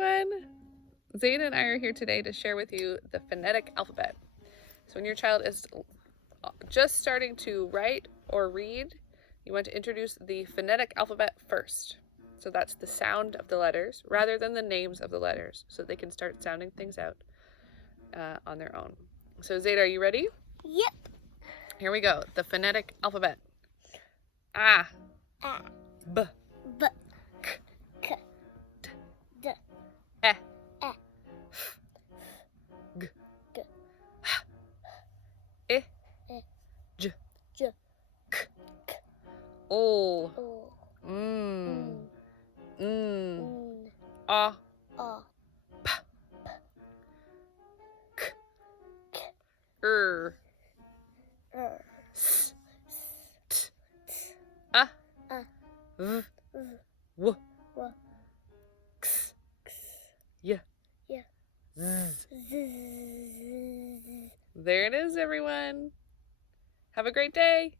everyone. Zayda and I are here today to share with you the phonetic alphabet. So when your child is just starting to write or read, you want to introduce the phonetic alphabet first. So that's the sound of the letters rather than the names of the letters, so they can start sounding things out on their own. So Zayda, are you ready? Yep. Here we go. The phonetic alphabet. A. A. B. B. K. K. D. D. E. E. G. G. H. I. I. J. J. K. K. O. O. N. N. A. A. P. K. K. R. R. S. T. A. A. V. V. W. W. X. X. Y. Y. Z. Z. There it is, everyone. Have a great day.